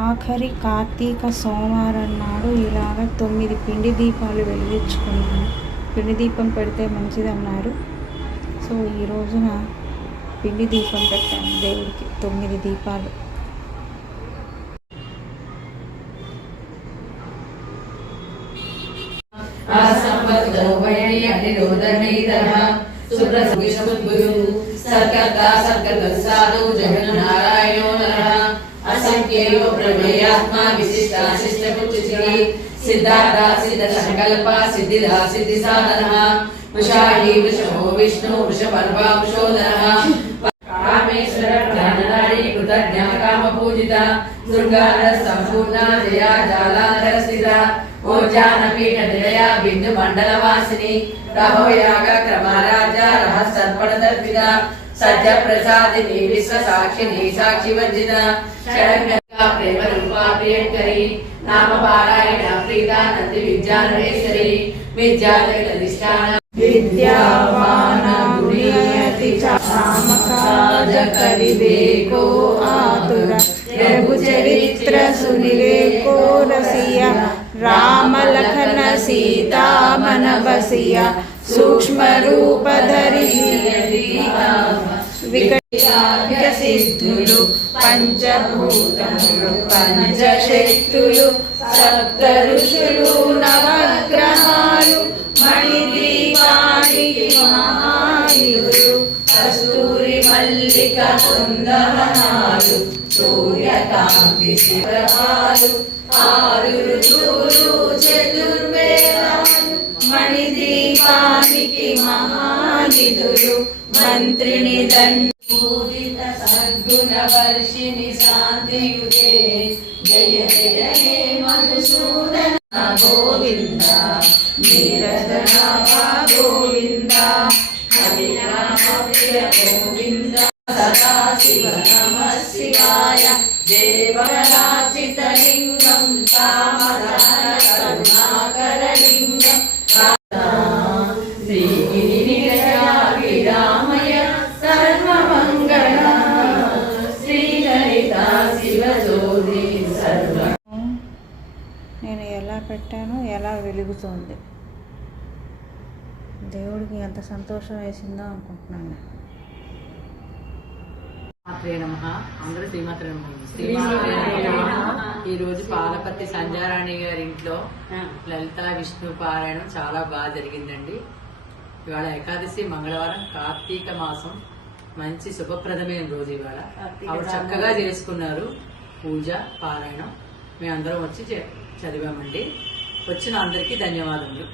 ఆఖరి కార్తీక సోమవారం నాడు ఇలాగ 9 పిండి దీపాలు వెలిగించుకున్నాను. పిండి దీపం పెడితే మంచిదన్నారు. సో ఈ రోజున పిండి దీపం పెట్టాను దేవుడికి 9 దీపాలు. असंख्यो प्रमेयात्मा विशिष्टाशिष्टकुचिः सिद्धार्था सिद्ध संकल्प सिद्धिदा सिद्धि साधनः वृषाही वृषभो विष्णु वृषपर्वा वृषोदरः कामेश्वर ज्ञाननारी कृतज्ञा काम पूजिता दुर्गाधर संपूर्णा जया जालाधर स्थिता ओजानपीठ निलया बिंदु मंडल वासिनी रहो याग क्रमाराजा रहस्यर्पण दर्पिता सत्य प्रसादिनी विश्व साक्षिनी साक्षी वंजिता शरणा प्रेम रूपा प्रियंकरी नाम पारायण प्रीता नंदी विद्याधरेश्वरी विद्यालयधिष्ठान विद्यावान गुणियति कामकाज करिबेको आतुर रघुचरित्र सुनिवेको रसिया राम लखन सीता मन बसिया सूक्ष्म रूप धरि विकटाख्य सिद्धुलु पंचभूतमुलु पंचशक्तुलु सप्त ऋषुलु नवग्रहालु मणिदीपाనికి మహానిధులు కస్తూరి మల్లిక కుందవనాలు సూర్యకాంతి శివరాలు ఆరు ఋతువులు చతుర్వేదాలు మణిదీపానికి మహానిధులు మంత్రిని దండూరిత సద్గుణ వర్షిణి శాంతియుతే జయ జయ హే మధుసూదన గోవింద నీరజనాభ గోవింద హరినామ ప్రియ గోవింద సదా శివ నమ శివాయ దేవరాచిత లింగం కామదాన కరుణాకర లింగం శ్రీగిరి నిలయ విరామయ సర్వమంగళ శ్రీలలిత శివజ్యోతి సర్వ. నేను ఎలా పెట్టానో ఎలా వెలుగుతోంది. దేవుడికి ఎంత సంతోషం వేసిందో అనుకుంటున్నాను. అందరూ ఈ రోజు పాలపర్తి సంధ్యారాణి గారి ఇంట్లో లలిత విష్ణు పారాయణం చాలా బాగా జరిగిందండి. ఇవాళ ఏకాదశి మంగళవారం కార్తీక మాసం మంచి శుభప్రదమైన రోజు. ఇవాళ ఆవిడ చక్కగా చేసుకున్నారు పూజ పారాయణం. మేమందరం వచ్చి చదివామండి. వచ్చిన అందరికీ ధన్యవాదములు.